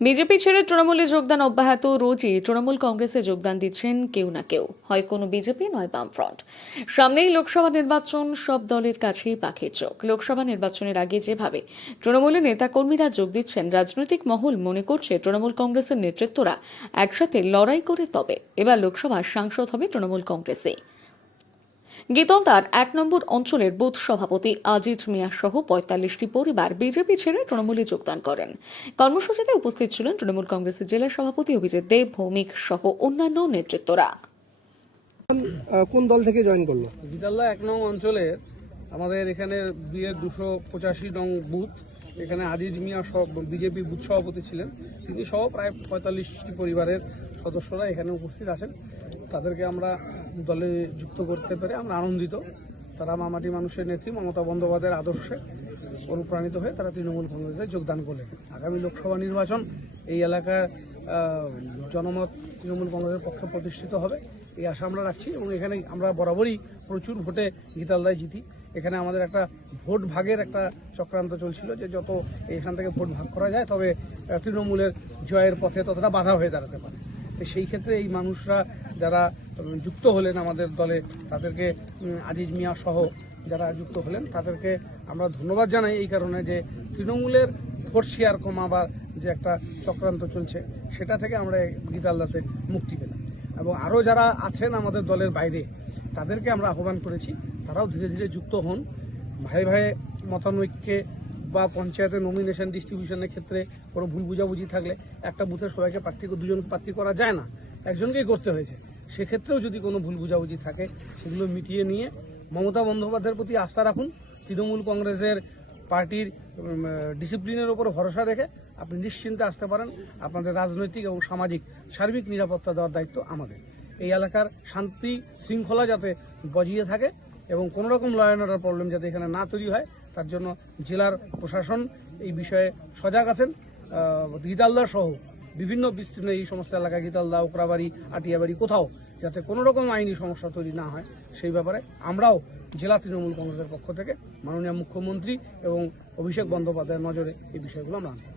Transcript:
BJP ছেড়ে তৃণমূলে যোগদান অব্যাহত। রোজই তৃণমূল কংগ্রেসে যোগদান দিচ্ছেন কেউ না কেউ, হয় কোনো বিজেপি নয় বামফ্রন্ট। সামনেই লোকসভা নির্বাচন, সব দলের কাছেই পাখির চোখ। লোকসভা নির্বাচনের আগে যেভাবে তৃণমূলের নেতাকর্মীরা যোগ দিচ্ছেন, রাজনৈতিক মহল মনে করছে তৃণমূল কংগ্রেসের নেতৃত্বরা একসাথে লড়াই করে তবে এবার লোকসভার সাংসদ হবে তৃণমূল কংগ্রেসেই। গীতলদার ১ নম্বর অঞ্চলের বুথ সভাপতি আজিজ মিয়া সহ ৪৫টি পরিবার বিজেপি ছেড়ে তৃণমূলে যোগদান করেন। কর্মসূচিতে উপস্থিত ছিলেন তৃণমূল কংগ্রেসের জেলা সভাপতি অভিজিৎ দেব, ভৌমিক সহ অন্যান্য নেতৃত্বরা। কোন দল থেকে জয়েন করলো? গীতাল্লা ১ নং অঞ্চলের আমাদের এখানে বিয়ের ২৮৫ নং বুথ, এখানে আজিজ মিয়া সব বিজেপি বুথ সভাপতি ছিলেন, তিনি সহ প্রায় ৪৫টি পরিবারের সদস্যরা এখানে উপস্থিত আছেন। তাদেরকে আমরা দলে যুক্ত করতে পেরে আমরা আনন্দিত। তারা মামাটি মানুষের নেত্রী মমতা বন্দ্যোপাধ্যায়ের আদর্শে অনুপ্রাণিত হয়ে তারা তৃণমূল কংগ্রেসে যোগদান করলেন। আগামী লোকসভা নির্বাচন এই এলাকার জনমত তৃণমূল কংগ্রেসের পক্ষে প্রতিষ্ঠিত হবে, এই আশা আমরা রাখছি। এবং এখানে আমরা বরাবরই প্রচুর ভোটে গীতালদায় জিতি। এখানে আমাদের একটা ভোট ভাগের একটা চক্রান্ত চলছিল যে যত এখান থেকে ভোট ভাগ করা যায় তবে তৃণমূলের জয়ের পথে ততটা বাধা হয়ে দাঁড়াতে পারে। তো সেই ক্ষেত্রে এই মানুষরা যারা যুক্ত হলেন আমাদের দলে, তাদেরকে আজিজ মিয়া সহ যারা যুক্ত হলেন তাদেরকে আমরা ধন্যবাদ জানাই এই কারণে যে তৃণমূলের ভোট শেয়ার কমাবার যে একটা চক্রান্ত চলছে সেটা থেকে আমরা গীতালদাতে মুক্তি পেলাম। এবং আরও যারা আছেন আমাদের দলের বাইরে তাদেরকে আমরা আহ্বান করেছি, তারাও ধীরে ধীরে যুক্ত হন। ভাই ভাই মতানৈক্যে বা পঞ্চায়েতের নমিনেশন ডিস্ট্রিবিউশনের ক্ষেত্রে কোনো ভুল বুঝাবুঝি থাকলে একটা বুথে সবাইকে দুজন প্রার্থী করা যায় না, একজনকেই করতে হয়েছে। সেক্ষেত্রেও যদি কোনো ভুল বুঝাবুঝি থাকে সেগুলো মিটিয়ে নিয়ে মমতা বন্দ্যোপাধ্যায়ের প্রতি আস্থা রাখুন। তৃণমূল কংগ্রেসের পার্টির ডিসিপ্লিনের ওপর ভরসা রেখে আপনি নিশ্চিন্তে আসতে পারেন। আপনাদের রাজনৈতিক এবং সামাজিক সার্বিক নিরাপত্তা দেওয়ার দায়িত্ব আমাদের। এই এলাকার শান্তি শৃঙ্খলা যাতে বজিয়ে থাকে এবং কোনো রকম ল অ্যান্ড অর্ডার প্রবলেম যাতে এখানে না তৈরি হয় তার জন্য জেলার প্রশাসন এই বিষয়ে সজাগ আছেন। গীতালদা সহ বিভিন্ন বিস্তীর্ণ এই সমস্ত এলাকা, গীতালদা, ওকরাবাড়ি, আটিয়াবাড়ি, কোথাও যাতে কোনো রকম আইনি সমস্যা তৈরি না হয় সেই ব্যাপারে আমরাও জেলা তৃণমূল কংগ্রেসের পক্ষ থেকে মাননীয় মুখ্যমন্ত্রী এবং অভিষেক বন্দ্যোপাধ্যায়ের নজরে এই বিষয়গুলো আমরা আনব।